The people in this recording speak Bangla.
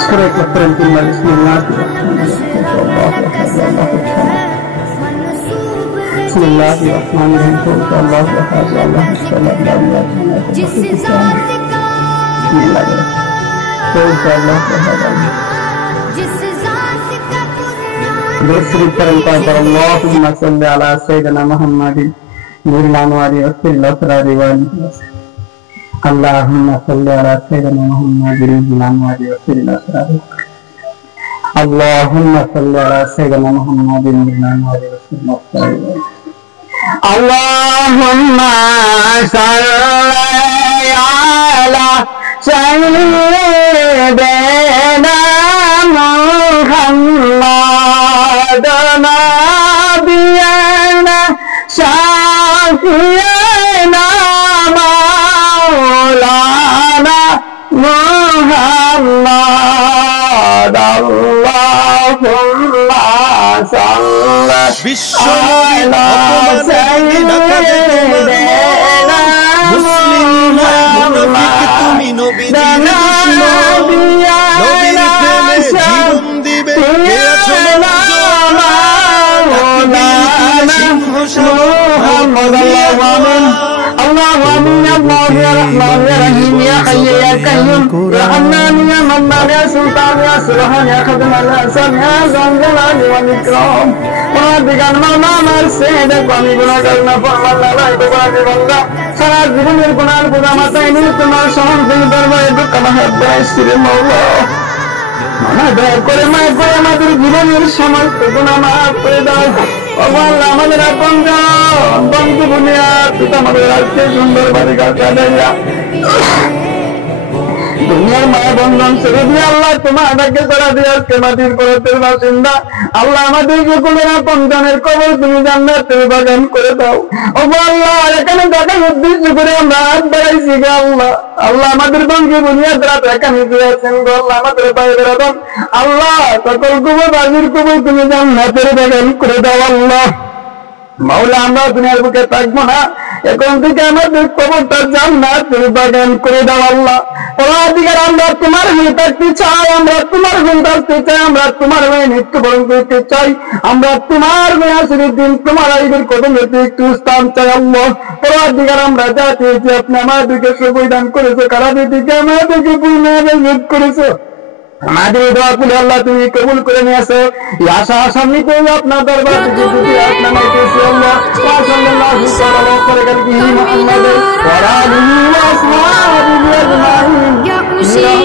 سورة القرآن بسم الله بسم الله الرحمن الرحيم الله أحد الله الصمد لم يلد بسم الله الله أحد دوسری پرمپرا پر اللهم صل على سيدنا محمد الأنوار والأسرار اللهم صل على سيدنا محمد الأنوار والأسرار اللهم صل على سيدنا محمد الأنوار والأسرار اللهم صل على سيدنا محمد نبينا شفيعنا مولانا محمد اللهم صل على سيدنا মুসলিম মুনাফিক তুমি নবীজির দুশমন নবীর প্রেমে জীবন দিবে কে আছো তাকবীর সিংহাসন اللهم آمين الله يا رحمن يا رحيم يا حي يا قيوم يا حنان يا منان يا سلطان يا سبحان يا خدم يا حسن يا ذا الجلال والإكرام وادقان مولا مرسيد قومي গুনাহগারনা ফরমান লাই বাবাজি বান্দা সারা জীবনের গুনাহ বোঝা মাথায় নিয়ে তোমার শান্তির দরবারে দুঃখ মহাব্বত শ্রী মাওলা দয়া করে মাফ করে আমাদের জীবনের সমস্ত গুনাহ মাফ করে দাও আল্লাহ আমাদের আপনজন বন্ধু বুনিয়াদ পিতা আমাদের আজকে সুন্দর বাড়িঘর কাটাইয়া দুনিয়ার মায়া বন্ধন ছেড়ে দিয়ে আল্লাহ তোমার ডাকে সারা দিয়ে আজকে মাটির পরতের বাসিন্দা আল্লাহ আমাদের সকলের আপনজনের কবর তুমি জান্নাতের বাগান করে দাও ও আল্লাহ এখানে দেখার উদ্দেশ্য করে আমরা হাত বাড়াইছি গো আল্লাহ আল্লাহ আমাদের বন্ধু বুনিয়াদ রাত এখানে দিয়েছেন গো আল্লাহ আমাদের বাইরে রাখুন আল্লাহ সকল কবর বাজির কবর তুমি জান্নাতের বাগান করে দাও আল্লাহ মাওলা আমরা দুনিয়ার বুকে থাকবো না এখন থেকে আমাদের কবরটা জান্নাতের বাগান করে দাও আল্লাহ পরদিগার আমরা তোমার হয়ে থাকতে চাই আমরা তোমার হয়ে থাকতে চাই আমরা তোমার হয়ে মৃত্যুবরণ করতে চাই আমরা তোমার হয়ে আসরের দিন তোমার আইবের কদমেতে একটু স্থান চাই আল্লাহ পরদিগার আমরা যা চেয়েছি আপনি আমাদেরকে সুবিধান করেছো কারাদের দিকে আমাদেরকে পূর্ণ করেছো আমাদের দোয়া করে আল্লাহ তুমি কবুল করে নিয়েছো আশা আসান্বিত আপনার দরবার থেকে যদি আপনার নাইতেছি আল্লাহ সাল্লাল্লাহু আলাইহি ওয়া সাল্লাম